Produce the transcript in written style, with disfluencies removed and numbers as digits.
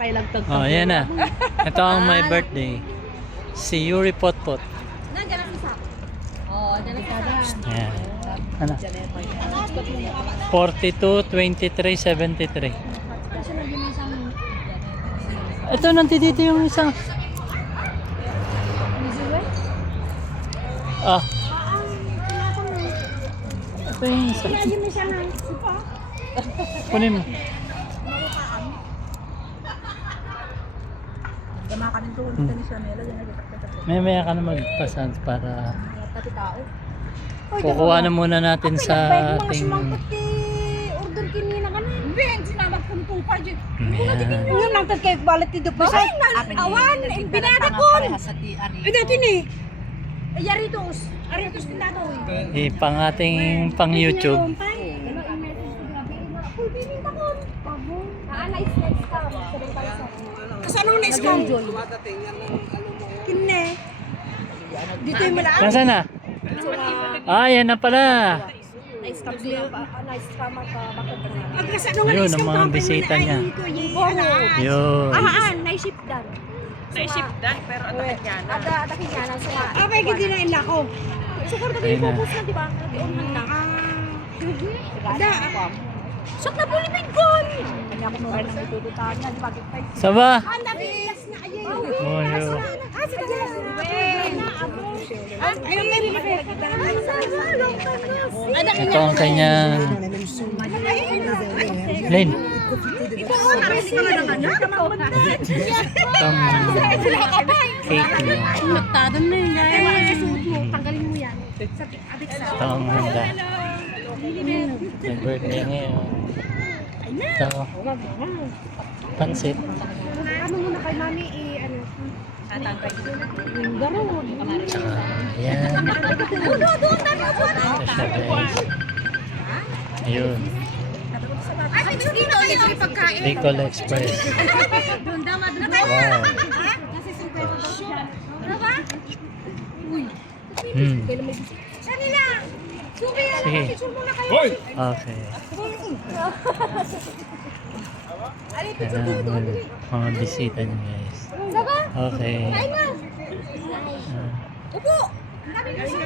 Oh, yan na. Ito ang my birthday. Si Yuri Potpot. Nandiyan ang isa. Oo, nandiyan ang isa. Ayan. Ano? 42, 23, 73. Ito, nandito yung isang. Ah. Ito yung isa. Kunin mo. May ka na magpasan para kukuha na muna natin sa ating order kinina ka na. Hindi, sinamag kong tupa dyan. Ayan. Yung nang kay balat dito pa. Awan, binada ko. Dito ni. Yaritos. Aritos pinado. Pang ating pang YouTube. Kasano na iskam? Kinne. Dito yung malaan. Nasaan na? Ah, yan na pala. Na-scam sila pa. Na-scam ka. Yun, ang mga bisita niya. Yun. Na-ship dan. Naisip dan, pero ano kanya na? Ada kinyana sa. May gindi na ila ko. Siguro tayo Ayun na. focus na, di ba? Doon man na. Ada. Sok na pulipin ko. Kanya ako nung rin natututaan na, di ba? Saba? Anda, bilas na ayay. Oh, yun. Sige. Ayun, may binibig. Ito ang kanyang Lane. Ito ko, narinig ka na naman. Itong cake niya. Nagtadon na yun. Ay, mga susuot mo. Tanggalin mo yan. Ito ang handa. May birthday ngayon. Ito. Pansit. Ano muna kay mami i-ano? Yung garo. Tsaka, yan. Ito siya guys. Ayun. Ay, sige na kayo ang pagkain. Bicol Express. Doon daw, doon Wow. Kasi 50 daw siya. Ano ba? Saan nila? Subi yan. Sige. Picture muna kayo. Okay. Yan ang mga bisita niyo guys. Daga? Okay. Kain na. Ah. Upo. Ang dami na siya.